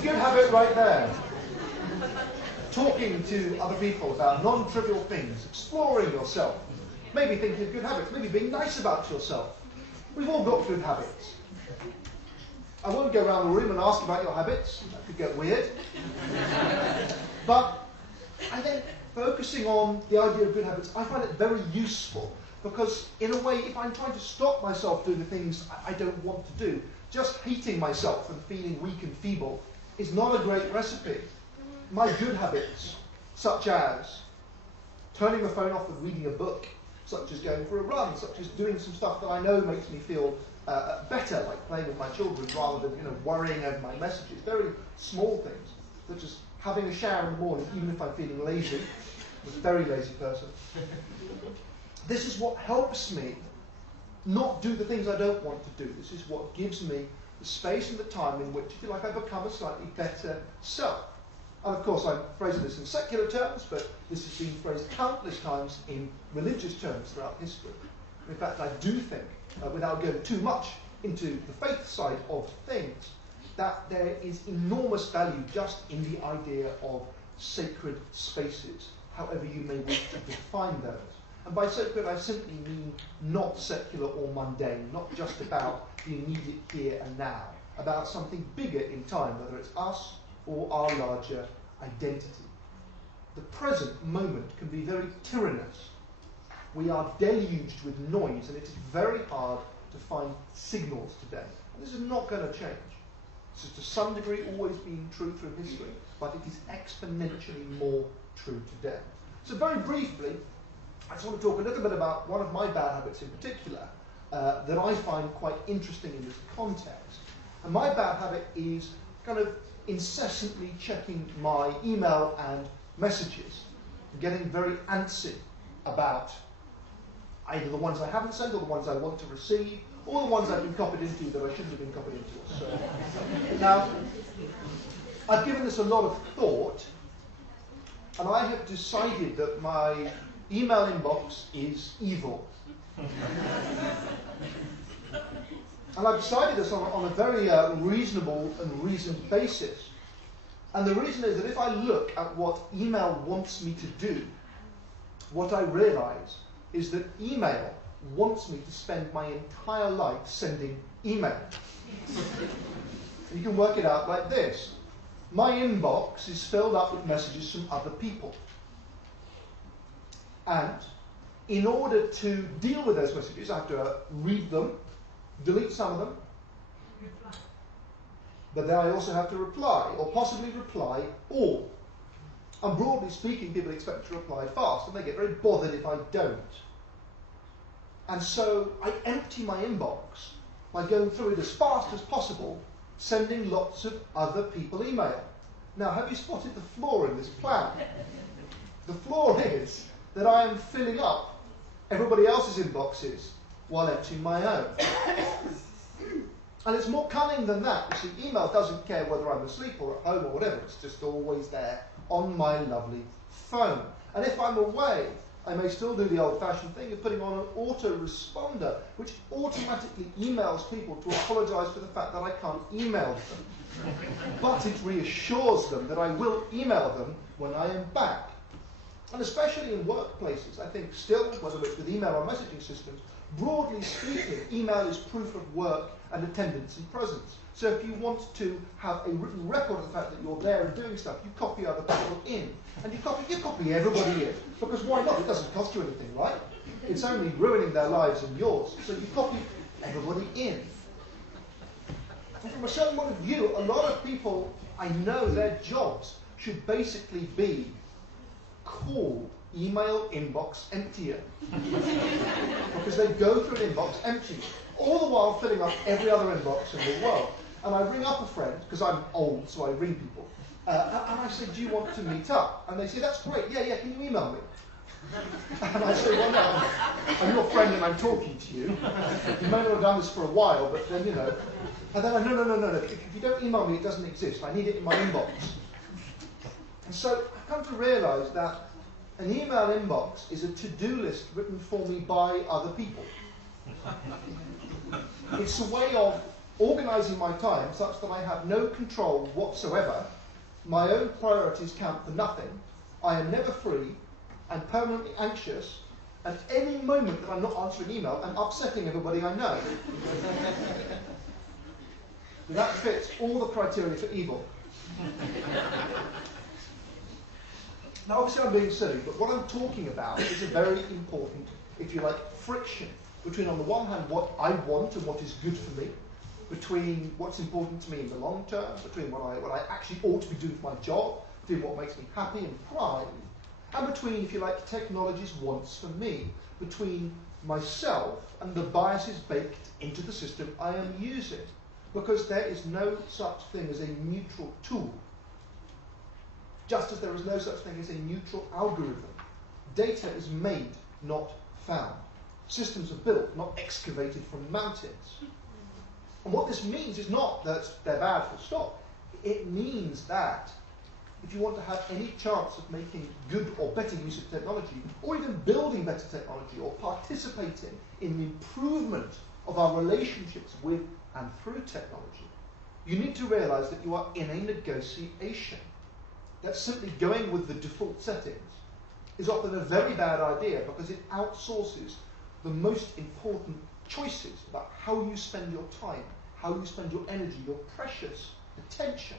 a good habit right there. Talking to other people about non-trivial things, exploring yourself, maybe thinking of good habits, maybe being nice about yourself. We've all got good habits. I won't go around the room and ask about your habits. That could get weird. But I think focusing on the idea of good habits, I find it very useful because, in a way, if I'm trying to stop myself doing the things I don't want to do, just hating myself and feeling weak and feeble is not a great recipe. My good habits, such as turning the phone off and reading a book, such as going for a run, such as doing some stuff that I know makes me feel better, like playing with my children rather than worrying over my messages. Very small things, such as having a shower in the morning, even if I'm feeling lazy. I'm a very lazy person. This is what helps me not do the things I don't want to do. This is what gives me the space and the time in which I feel like I become a slightly better self. And of course, I'm phrasing this in secular terms, but this has been phrased countless times in religious terms throughout history. In fact, I do think, without going too much into the faith side of things, that there is enormous value just in the idea of sacred spaces, however you may wish to define those. And by sacred, I simply mean not secular or mundane, not just about the immediate here and now, about something bigger in time, whether it's us or our larger identity. The present moment can be very tyrannous. We are deluged with noise, and it is very hard to find signals today. And this is not going to change. This has to some degree always been true through history, but it is exponentially more true today. So very briefly, I just want to talk a little bit about one of my bad habits in particular that I find quite interesting in this context. And my bad habit is kind of incessantly checking my email and messages, getting very antsy about either the ones I haven't sent or the ones I want to receive, or the ones I've been copied into that I shouldn't have been copied into. So, now, I've given this a lot of thought, and I have decided that my email inbox is evil. And I've decided this on a very reasonable and reasoned basis. And the reason is that if I look at what email wants me to do, what I realize is that email wants me to spend my entire life sending email. You can work it out like this. My inbox is filled up with messages from other people. And in order to deal with those messages, I have to read them, delete some of them, but then I also have to reply, or possibly reply all. And broadly speaking, people expect to reply fast, and they get very bothered if I don't. And so I empty my inbox by going through it as fast as possible, sending lots of other people email. Now, have you spotted the flaw in this plan? The flaw is that I am filling up everybody else's inboxes while emptying my own. And it's more cunning than that. You see, email doesn't care whether I'm asleep or at home or whatever. It's just always there on my lovely phone. And if I'm away, I may still do the old-fashioned thing of putting on an autoresponder, which automatically emails people to apologize for the fact that I can't email them. But it reassures them that I will email them when I am back. And especially in workplaces, I think still, whether it's with email or messaging systems, broadly speaking, email is proof of work and attendance and presence. So if you want to have a written record of the fact that you're there and doing stuff, you copy other people in. And you copy everybody in. Because why not? It doesn't cost you anything, right? It's only ruining their lives and yours. So you copy everybody in. And from a certain point of view, a lot of people, I know their jobs should basically be call email inbox emptier. Because they go through an inbox empty, all the while filling up every other inbox in the world. And I ring up a friend, because I'm old, so I ring people, and I say, do you want to meet up? And they say, that's great, yeah, can you email me? And I say, well, no, I'm your friend and I'm talking to you. You may not have done this for a while, but then, And then I, no, if you don't email me, it doesn't exist. I need it in my inbox. And so I've come to realize that an email inbox is a to-do list written for me by other people. It's a way of organising my time such that I have no control whatsoever, my own priorities count for nothing, I am never free, and permanently anxious, and any moment that I'm not answering email, I'm upsetting everybody I know. That fits all the criteria for evil. Now, obviously I'm being silly, but what I'm talking about is a very important, if you like, friction between, on the one hand, what I want and what is good for me, between what's important to me in the long term, between what I actually ought to be doing for my job, between what makes me happy and thrive, and between, if you like, technology's wants for me, between myself and the biases baked into the system I am using. Because there is no such thing as a neutral tool. Just as there is no such thing as a neutral algorithm. Data is made, not found. Systems are built, not excavated from mountains. And what this means is not that they're bad full stop. It means that if you want to have any chance of making good or better use of technology, or even building better technology, or participating in the improvement of our relationships with and through technology, you need to realize that you are in a negotiation. That simply going with the default settings is often a very bad idea because it outsources the most important choices about how you spend your time, how you spend your energy, your precious attention,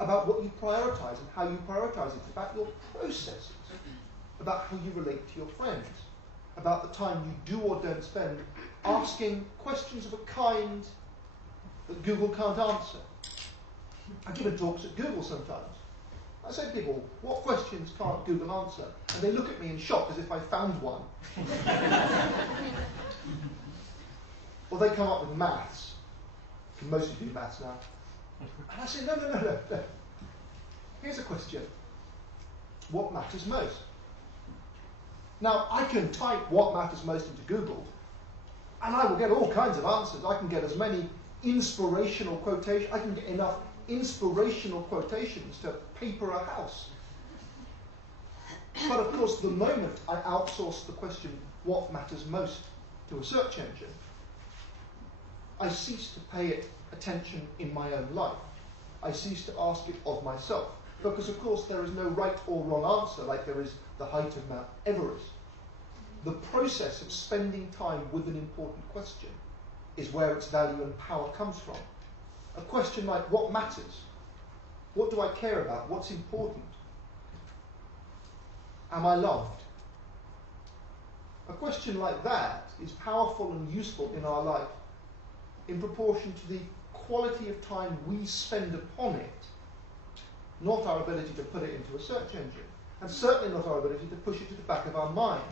about what you prioritize and how you prioritize it, about your processes, about how you relate to your friends, about the time you do or don't spend asking questions of a kind that Google can't answer. I've given talks at Google sometimes. I say to people, what questions can't Google answer? And they look at me in shock as if I found one. Or they come up with maths. You can mostly do maths now. And I say, no. Here's a question. What matters most? Now, I can type what matters most into Google, and I will get all kinds of answers. I can get as many inspirational quotations. I can get enough inspirational quotations to paper a house. But of course, the moment I outsource the question, what matters most, to a search engine, I cease to pay it attention in my own life. I cease to ask it of myself. Because of course, there is no right or wrong answer like there is the height of Mount Everest. The process of spending time with an important question is where its value and power comes from. A question like, what matters? What do I care about? What's important? Am I loved? A question like that is powerful and useful in our life in proportion to the quality of time we spend upon it, not our ability to put it into a search engine, and certainly not our ability to push it to the back of our mind.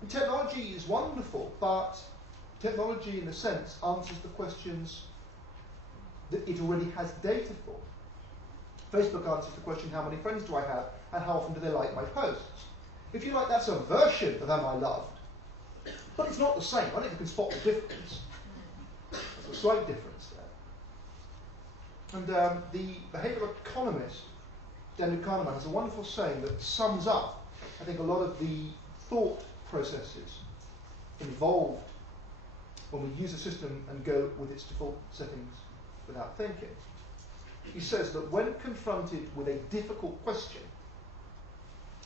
And technology is wonderful, but technology, in a sense, answers the questions that it already has data for. Facebook answers the question, how many friends do I have, and how often do they like my posts? If you like, that's a version of am I loved, but it's not the same. I don't think you can spot the difference. There's a slight difference there. And the behavioral economist, Daniel Kahneman, has a wonderful saying that sums up, I think, a lot of the thought processes involved when we use a system and go with its default settings without thinking. He says that when confronted with a difficult question,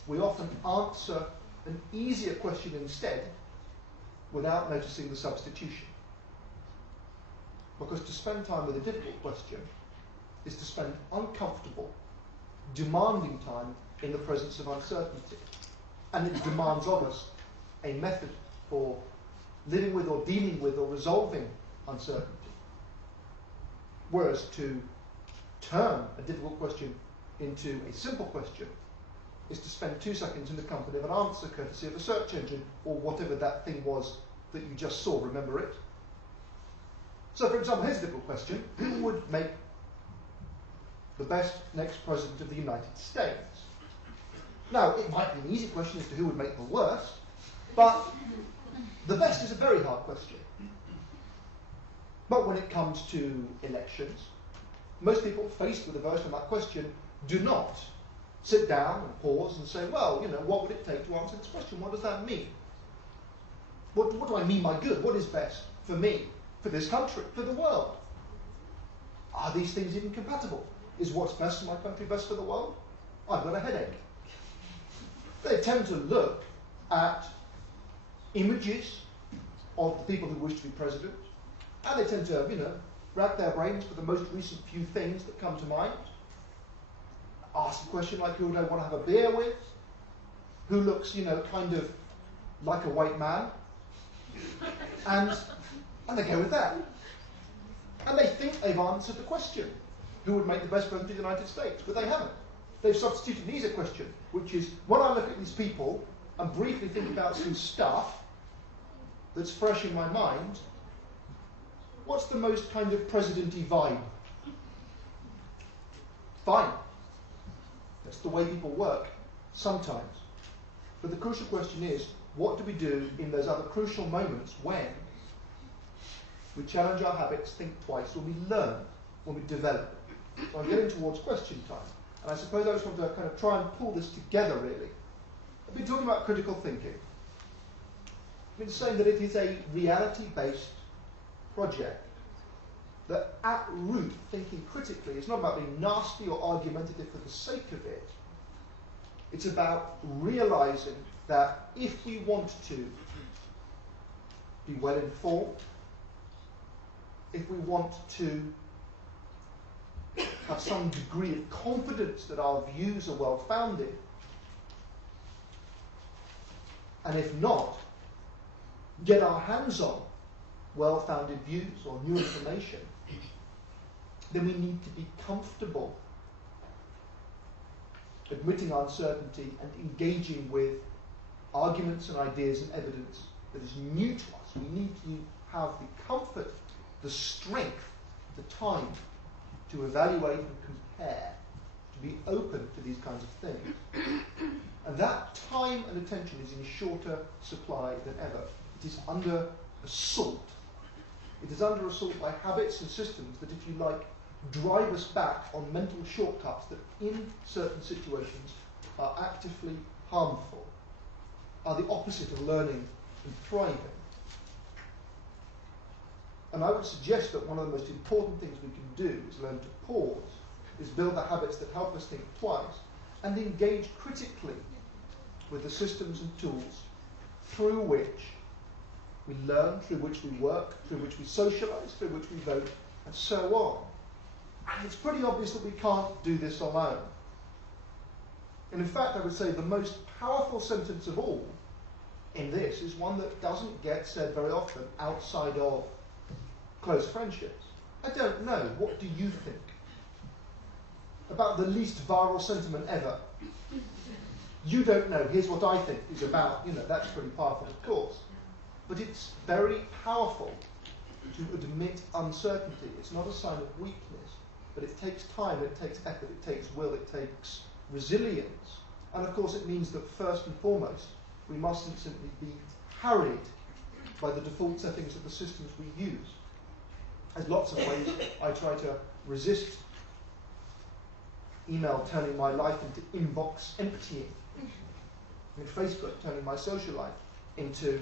we often answer an easier question instead without noticing the substitution. Because to spend time with a difficult question is to spend uncomfortable, demanding time in the presence of uncertainty. And it demands of us a method for living with or dealing with or resolving uncertainty. Whereas to turn a difficult question into a simple question is to spend 2 seconds in the company of an answer courtesy of a search engine or whatever that thing was that you just saw. Remember it? So, for example, here's a difficult question. Who would make the best next president of the United States? Now, it might be an easy question as to who would make the worst, but the best is a very hard question. But when it comes to elections, most people faced with a version of that question do not sit down and pause and say, well, you know, what would it take to answer this question? What does that mean? What do I mean by good? What is best for me? for this country, for the world? Are these things even compatible? Is what's best for my country best for the world? I've got a headache. They tend to look at images of the people who wish to be president, and they tend to, rack their brains for the most recent few things that come to mind. Ask a question like, who would I want to have a beer with? Who looks, kind of like a white man? And they go with that. And they think they've answered the question, who would make the best president of the United States? But they haven't. They've substituted an easier question, which is, when I look at these people and briefly think about some stuff that's fresh in my mind, what's the most kind of president-y vibe? Fine. That's the way people work, sometimes. But the crucial question is, what do we do in those other crucial moments when we challenge our habits, think twice, when we learn, when we develop? So I'm getting towards question time. And I suppose I just want to kind of try and pull this together, really. I've been talking about critical thinking. I've been saying that it is a reality-based project. That at root, thinking critically is not about being nasty or argumentative for the sake of it. It's about realizing that if we want to be well informed, if we want to have some degree of confidence that our views are well founded, and if not, get our hands on well-founded views or new information, then we need to be comfortable admitting uncertainty and engaging with arguments and ideas and evidence that is new to us. We need to have the comfort, the strength, the time to evaluate and compare, to be open to these kinds of things. And that time and attention is in shorter supply than ever. It is under assault. It is under assault by habits and systems that, if you like, drive us back on mental shortcuts that in certain situations are actively harmful, are the opposite of learning and thriving. And I would suggest that one of the most important things we can do is learn to pause, is build the habits that help us think twice, and engage critically with the systems and tools through which we learn, through which we work, through which we socialize, through which we vote, and so on. And it's pretty obvious that we can't do this alone. And in fact, I would say the most powerful sentence of all in this is one that doesn't get said very often outside of close friendships. I don't know. What do you think? About the least viral sentiment ever. You don't know. Here's what I think is about. That's pretty powerful, of course. But it's very powerful to admit uncertainty. It's not a sign of weakness. But it takes time, it takes effort, it takes will, it takes resilience. And of course it means that first and foremost, we mustn't simply be harried by the default settings of the systems we use. There's lots of ways I try to resist email turning my life into inbox emptying. Facebook turning my social life into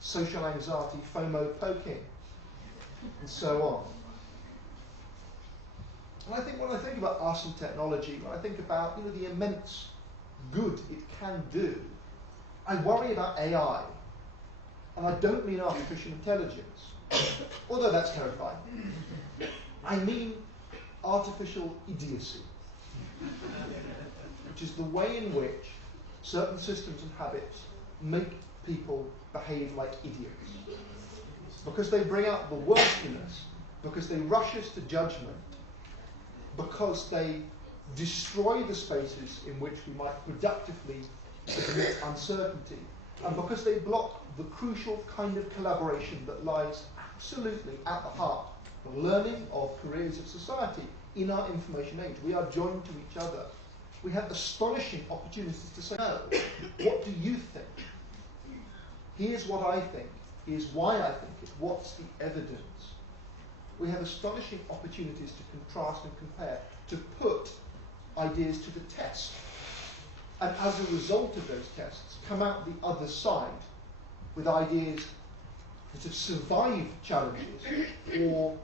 social anxiety, FOMO poking, and so on. And I think when I think about us and technology, when I think about the immense good it can do, I worry about AI. And I don't mean artificial intelligence, although that's terrifying. I mean artificial idiocy, which is the way in which certain systems and habits make people behave like idiots. Because they bring out the worst in us, because they rush us to judgment, because they destroy the spaces in which we might productively admit uncertainty, and because they block the crucial kind of collaboration that lies absolutely at the heart of learning, of careers, of society in our information age. We are joined to each other. We have astonishing opportunities to say, no, what do you think? Here's what I think. Here's why I think it. What's the evidence? We have astonishing opportunities to contrast and compare, to put ideas to the test. And as a result of those tests, come out the other side with ideas that have survived challenges or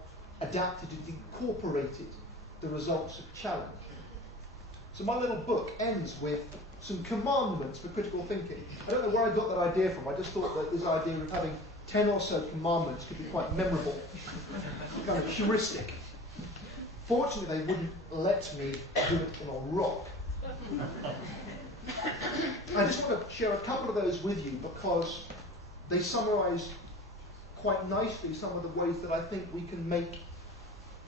adapted and incorporated the results of challenge. So my little book ends with some commandments for critical thinking. I don't know where I got that idea from. I just thought that this idea of having 10 or so commandments could be quite memorable, kind of heuristic. Fortunately, they wouldn't let me do it on a rock. I just want to share a couple of those with you because they summarize quite nicely some of the ways that I think we can make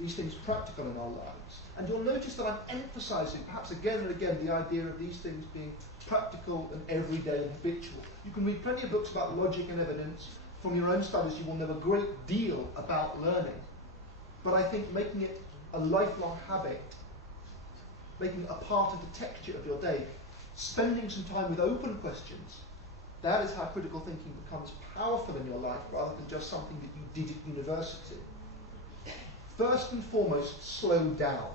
these things practical in our lives. And you'll notice that I'm emphasizing, perhaps again and again, the idea of these things being practical and everyday and habitual. You can read plenty of books about logic and evidence. From your own studies, you will know a great deal about learning. But I think making it a lifelong habit, making it a part of the texture of your day, spending some time with open questions, that is how critical thinking becomes powerful in your life rather than just something that you did at university. First and foremost, slow down.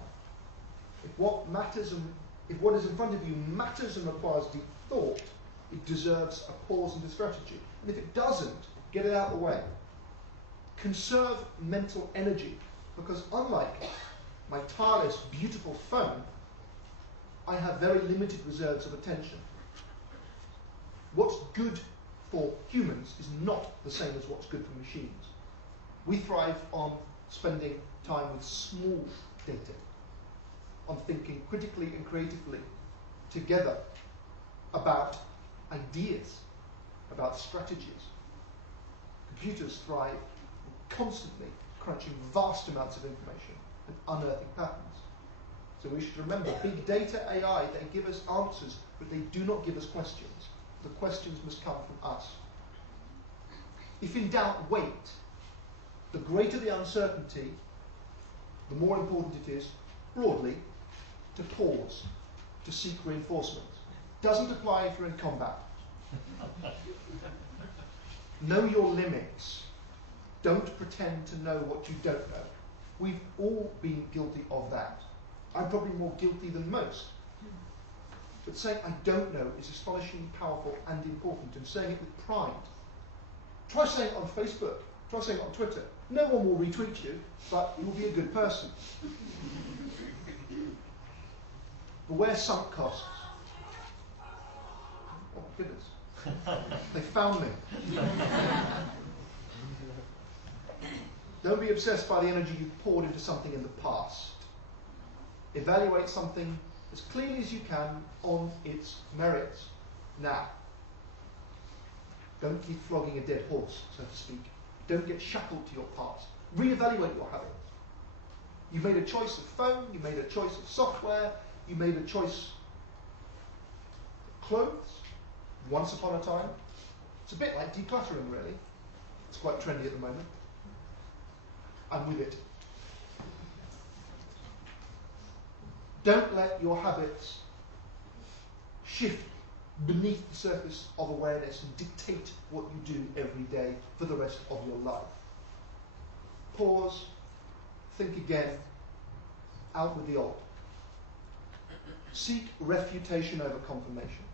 If what matters and if what is in front of you matters and requires deep thought, it deserves a pause and a strategy. And if it doesn't, get it out of the way. Conserve mental energy, because unlike my tireless, beautiful phone, I have very limited reserves of attention. What's good for humans is not the same as what's good for machines. We thrive on spending time with small data, on thinking critically and creatively together about ideas, about strategies. Computers thrive constantly crunching vast amounts of information and unearthing patterns. So we should remember, big data, AI, they give us answers, but they do not give us questions. The questions must come from us. If in doubt, wait. The greater the uncertainty, the more important it is, broadly, to pause, to seek reinforcement. Doesn't apply if you're in combat. Know your limits. Don't pretend to know what you don't know. We've all been guilty of that. I'm probably more guilty than most. But saying I don't know is astonishingly powerful and important, and saying it with pride. Try saying it on Facebook. Try saying it on Twitter. No one will retweet you, but you will be a good person. Beware sunk costs. Oh my goodness. They found me. Don't be obsessed by the energy you've poured into something in the past. Evaluate something as clearly as you can on its merits now. Don't keep flogging a dead horse, so to speak. Don't get shackled to your past. Reevaluate your habits. You made a choice of phone, you made a choice of software, you made a choice of clothes, once upon a time. It's a bit like decluttering, really. It's quite trendy at the moment. I'm with it. Don't let your habits shift beneath the surface of awareness and dictate what you do every day for the rest of your life. Pause, think again, out with the old. Seek refutation over confirmation.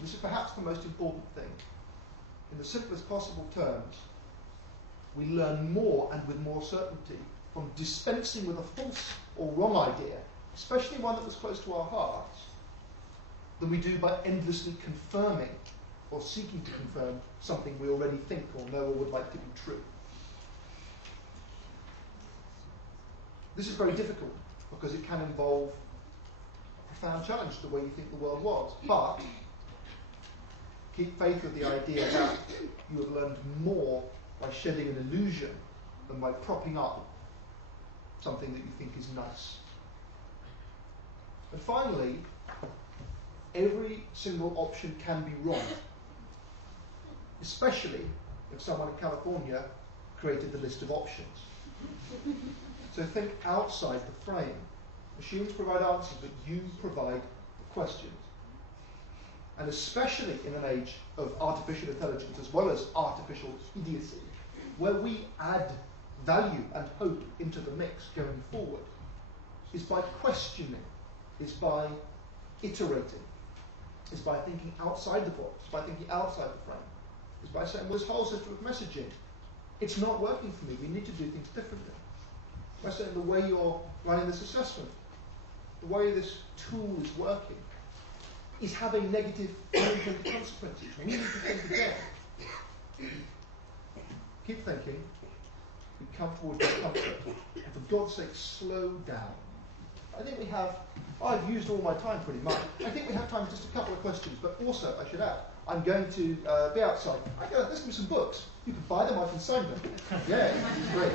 This is perhaps the most important thing. In the simplest possible terms, we learn more and with more certainty from dispensing with a false or wrong idea, especially one that was close to our hearts, than we do by endlessly confirming or seeking to confirm something we already think or know or would like to be true. This is very difficult because it can involve a profound challenge to the way you think the world was. But keep faith with the idea that you have learned more by shedding an illusion than by propping up something that you think is nice. And finally, every single option can be wrong, especially if someone in California created the list of options. So think outside the frame. Machines provide answers, but you provide the questions. And especially in an age of artificial intelligence as well as artificial idiocy, where we add value and hope into the mix going forward, is by questioning, is by iterating, is by thinking outside the box, by thinking outside the frame. is by saying, well, this whole system of messaging, it's not working for me. We need to do things differently. By saying the way you're running this assessment, the way this tool is working, is having negative unintended consequences. We need to think again. Keep thinking. Be comfortable with discomfort. And for God's sake, slow down. I think we have, I've used all my time pretty much. I think we have time for just a couple of questions, but also, I should add, I'm going to be outside. There's going to be some books. You can buy them, I can sign them. Yeah, great.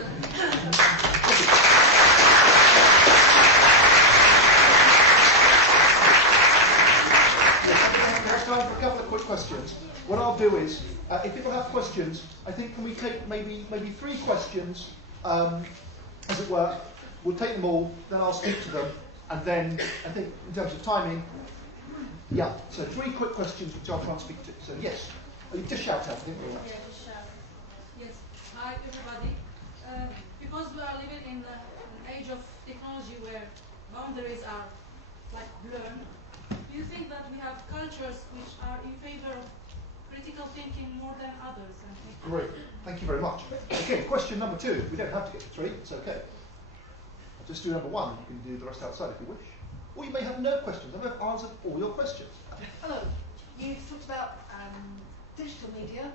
There's time for a couple of quick questions. What I'll do is, if people have questions, I think can we take maybe 3 questions, as it were. We'll take them all, then I'll speak to them, and then I think in terms of timing, yeah, so 3 quick questions which I'll try and speak to. So yes, you just shout out, I think. Yeah, just shout. Yes, hi everybody. Because we are living in an age of technology where boundaries are like blurred, do you think that we have cultures which are in favor of critical thinking more than others? Great, thank you very much. Okay, question number 2. We don't have to get to 3, it's okay. I'll just do number 1, you can do the rest outside if you wish. Or you may have no questions, and I've answered all your questions. Hello, you've talked about digital media.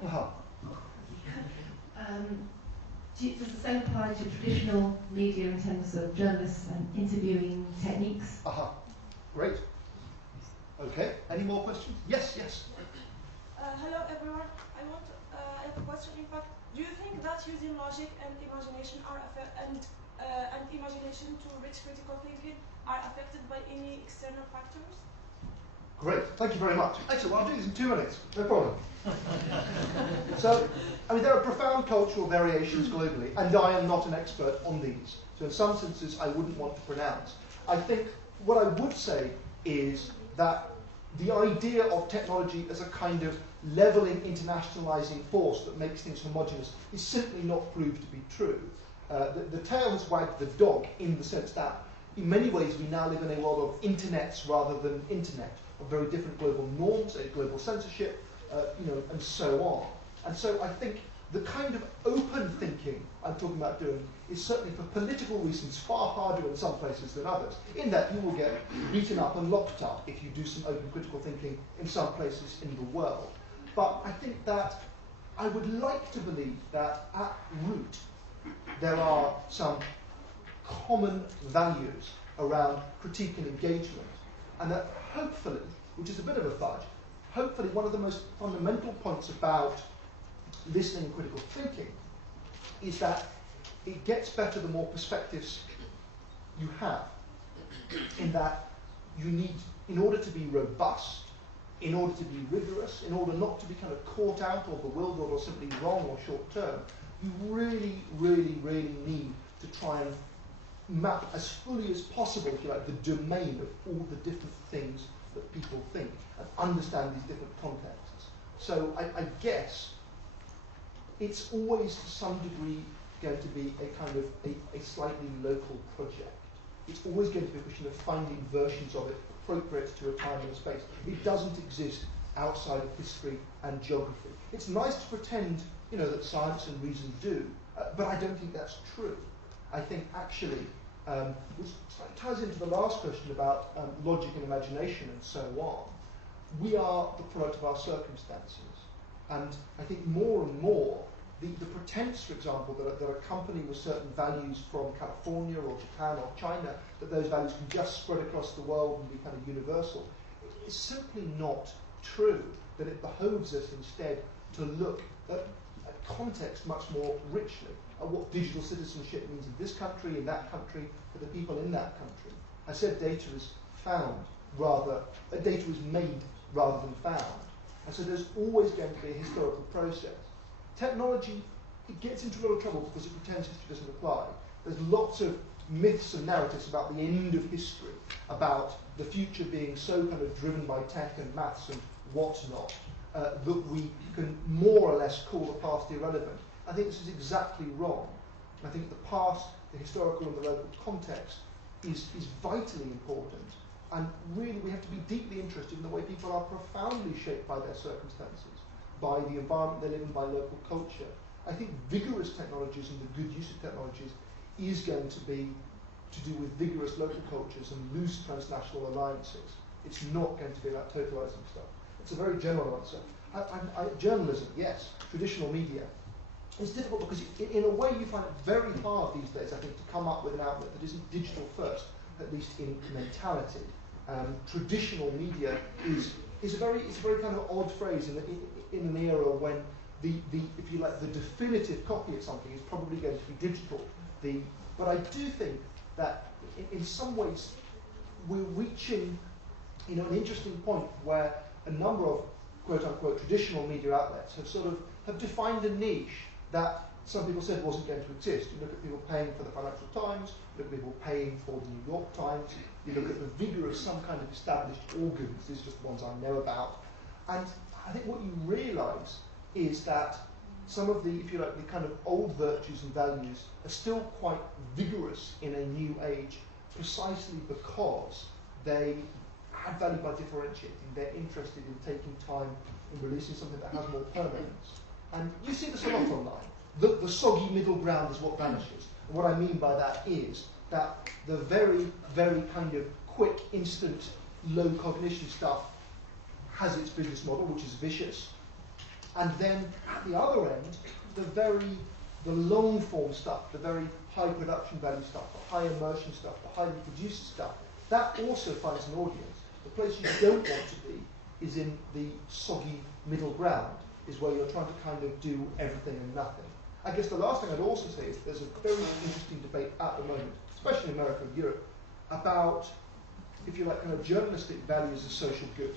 Does the same apply to traditional media in terms of journalists and interviewing techniques? Great. Okay, any more questions? Yes, yes. Hello everyone. I have a question. In fact, do you think that using logic and imagination and imagination to reach critical thinking are affected by any external factors? Great, thank you very much. Excellent, well, I'll do this in 2 minutes, no problem. So, there are profound cultural variations globally, and I am not an expert on these. So in some senses, I wouldn't want to pronounce. I think what I would say is that the idea of technology as a kind of levelling, internationalising force that makes things homogenous is simply not proved to be true. The tail has wagged the dog in the sense that in many ways we now live in a world of internets rather than internet, of very different global norms, global censorship, and so on. And so I think the kind of open thinking I'm talking about doing is certainly for political reasons far harder in some places than others, in that you will get beaten up and locked up if you do some open critical thinking in some places in the world. But I think that I would like to believe that at root there are some common values around critique and engagement, and that hopefully, which is a bit of a fudge, hopefully one of the most fundamental points about listening and critical thinking is that it gets better the more perspectives you have, in that you need, in order to be robust, in order to be rigorous, in order not to be kind of caught out or bewildered or simply wrong or short term, you really, really, really need to try and map as fully as possible, if you like, the domain of all the different things that people think and understand these different contexts. So I guess it's always to some degree going to be a kind of a slightly local project. It's always going to be a question of finding versions of it appropriate to a time and a space. It doesn't exist outside of history and geography. It's nice to pretend, that science and reason do, but I don't think that's true. I think actually, which ties into the last question about logic and imagination and so on, we are the product of our circumstances. And I think more and more, the pretense, for example, that a company with certain values from California or Japan or China, that those values can just spread across the world and be kind of universal, is simply not true. That it behoves us instead to look at context much more richly, at what digital citizenship means in this country, in that country, for the people in that country. I said data is data is made rather than found. And so there's always going to be a historical process. Technology, it gets into a lot of trouble because it pretends history doesn't apply. There's lots of myths and narratives about the end of history, about the future being so kind of driven by tech and maths and whatnot, that we can more or less call the past irrelevant. I think this is exactly wrong. I think the past, the historical and the local context is vitally important. And really we have to be deeply interested in the way people are profoundly shaped by their circumstances, by the environment they live in, by local culture. I think vigorous technologies and the good use of technologies is going to be to do with vigorous local cultures and loose transnational alliances. It's not going to be about totalizing stuff. It's a very general answer. Journalism, yes. Traditional media. It's difficult because in a way you find it very hard these days, I think, to come up with an outlet that isn't digital first, at least in mentality. Traditional media is a very kind of odd phrase in an era when if you like, the definitive copy of something is probably going to be digital. But I do think that in some ways we're reaching, an interesting point where a number of quote unquote traditional media outlets have defined a niche that some people said wasn't going to exist. You look at people paying for the Financial Times, you look at people paying for the New York Times, you look at the vigour of some kind of established organs, these are just ones I know about. And I think what you realise is that some of the, if you like, the kind of old virtues and values are still quite vigorous in a new age, precisely because they add value by differentiating. They're interested in taking time in releasing something that has more permanence. And you see this a lot online. The soggy middle ground is what vanishes. And what I mean by that is that the very, very kind of quick, instant, low cognition stuff has its business model, which is vicious. And then at the other end, the long form stuff, the very high production value stuff, the high immersion stuff, the highly produced stuff, that also finds an audience. The place you don't want to be is in the soggy middle ground, is where you're trying to kind of do everything and nothing. I guess the last thing I'd also say is there's a very interesting debate at the moment, especially in America and Europe, about, if you like, kind of journalistic values of social good,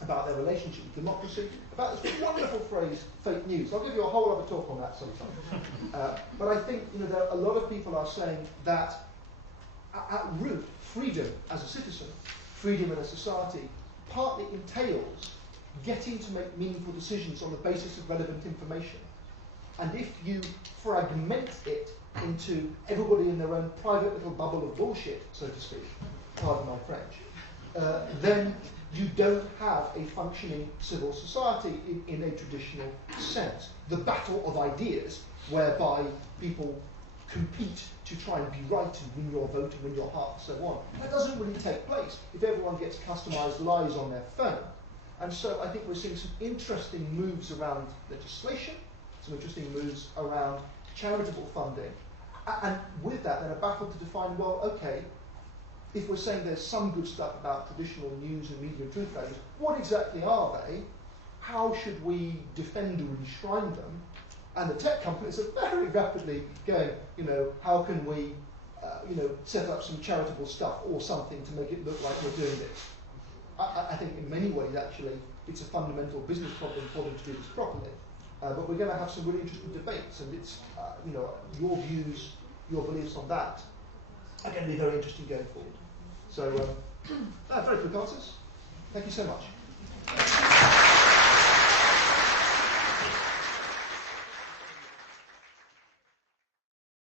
about their relationship with democracy, about this wonderful phrase, fake news. I'll give you a whole other talk on that sometime. But I think there a lot of people are saying that at root, freedom as a citizen, freedom in a society, partly entails getting to make meaningful decisions on the basis of relevant information. And if you fragment it into everybody in their own private little bubble of bullshit, so to speak, pardon my French, then you don't have a functioning civil society in a traditional sense. The battle of ideas, whereby people compete to try and be right and win your vote and win your heart and so on, that doesn't really take place if everyone gets customized lies on their phone. And so I think we're seeing some interesting moves around legislation, some interesting moves around charitable funding, and with that then a battle to define, well, okay, if we're saying there's some good stuff about traditional news and media and truth values, what exactly are they? How should we defend or enshrine them? And the tech companies are very rapidly going, how can we, set up some charitable stuff or something to make it look like we're doing this? I think in many ways, actually, it's a fundamental business problem for them to do this properly. But we're going to have some really interesting debates, and it's, your views, your beliefs on that are going to be very interesting going forward. So, very quick answers. Thank you so much.